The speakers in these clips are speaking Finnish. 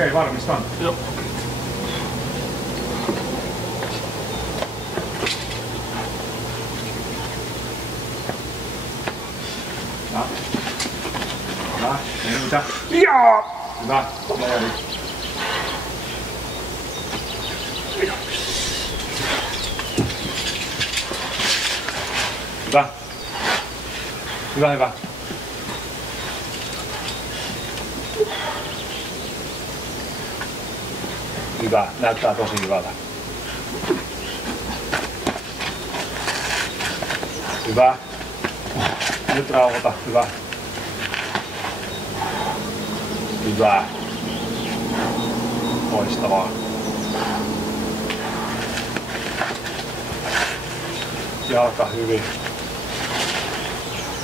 Okei, varmistan. Joo. Ja. Hyvä. Entä? Joo! Hyvä. Leeri. Hyvä. Hyvä, hyvä. Hyvä. Näyttää tosi hyvältä. Hyvä. Nyt rauhoita. Hyvä. Hyvä. Loistavaa. Jalka hyvin.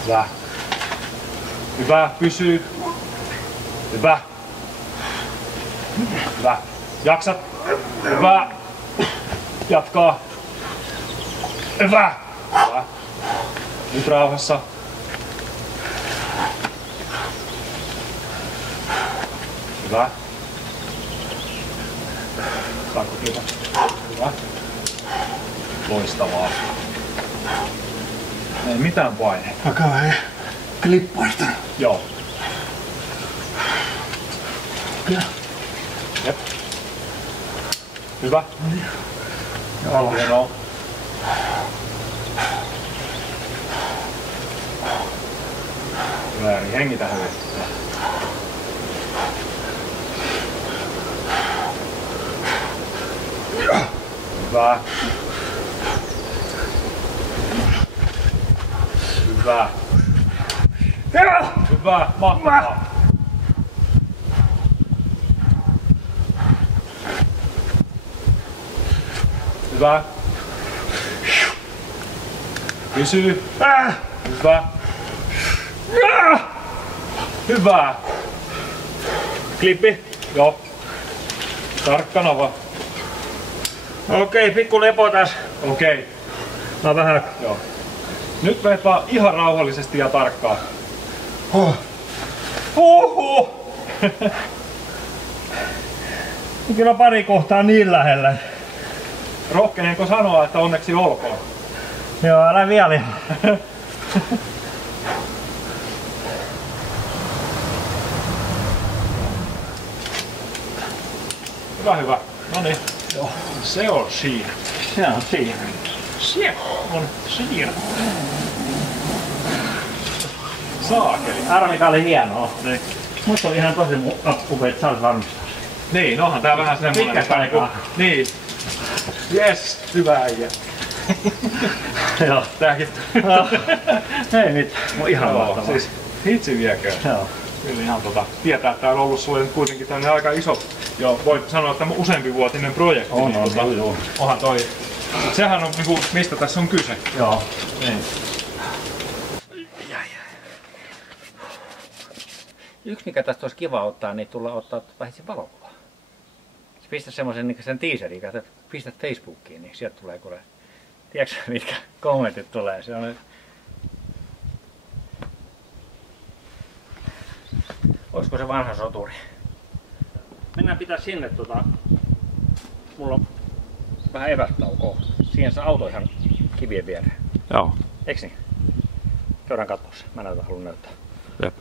Hyvä. Hyvä. Pysyy. Hyvä. Hyvä. Jaksat. Hyvä. Jatkaa. Hyvä. Hyvä. Nyt rauhassa. Hyvä. Saatko kiitos? Hyvä. Loistavaa. Ei mitään paineita. Aika vähän klippaista. Joo. Ja. Jep. Hyvä. Joo. Hienoa. Hyvä, niin hengitä hyvin. Hyvä. Hyvä. Hyvä. Mahtavaa. Hyvä. Pysy. Hyvä. Hyvä. Klippi. Joo. Tarkkana vaan. Okei, pikku lepo tässä. Okei. Mä vähän. Joo. Nyt menet vaan ihan rauhallisesti ja tarkkaan. Huhhuh. Kyllä pari kohtaa niin lähellä. Rohkenenko sanoa, että onneksi olkoon? Joo, älä vielä. Hyvä, hyvä. Noniin. Joo. Se on siinä. Se on siinä. Se on siinä. Saakeli. Armika oli hienoa. Niin. Musta oli ihan tosi upea, että sä olet valmistaa. Niin, onhan tää vähän semmonen. Pitkästä aikaa. Niin. Jes, hyvä äijä. Joo. Tääkin. Ei mitään. Mun ihan mahtavaa. Siis hitsi viekö. Joo. Kyllä ihan tietää, että tää on ollut sulle kuitenkin tämmönen aika iso, joo, voit sanoa, että useampivuotinen projekti. On, niin, joo. Onhan toi. Sehän on niinku, mistä tässä on kyse. Joo. Niin. Yksi mikä tästä olisi kiva ottaa, niin tulla ottaa vähitellen valokuvaa. Pistä semmoisen niin sen teaserin, että pistät Facebookiin, niin sieltä tulee kuule. Tiedätkö mitkä kommentit tulee? Se on... Olisiko se vanha soturi? Mennään pitää sinne mulla on vähän evästaukoa. Siihen se auto ihan kivien viereen. Joo. Eiks niin? Käydään katsoa se. Mä näytän, haluan näyttää. Jep.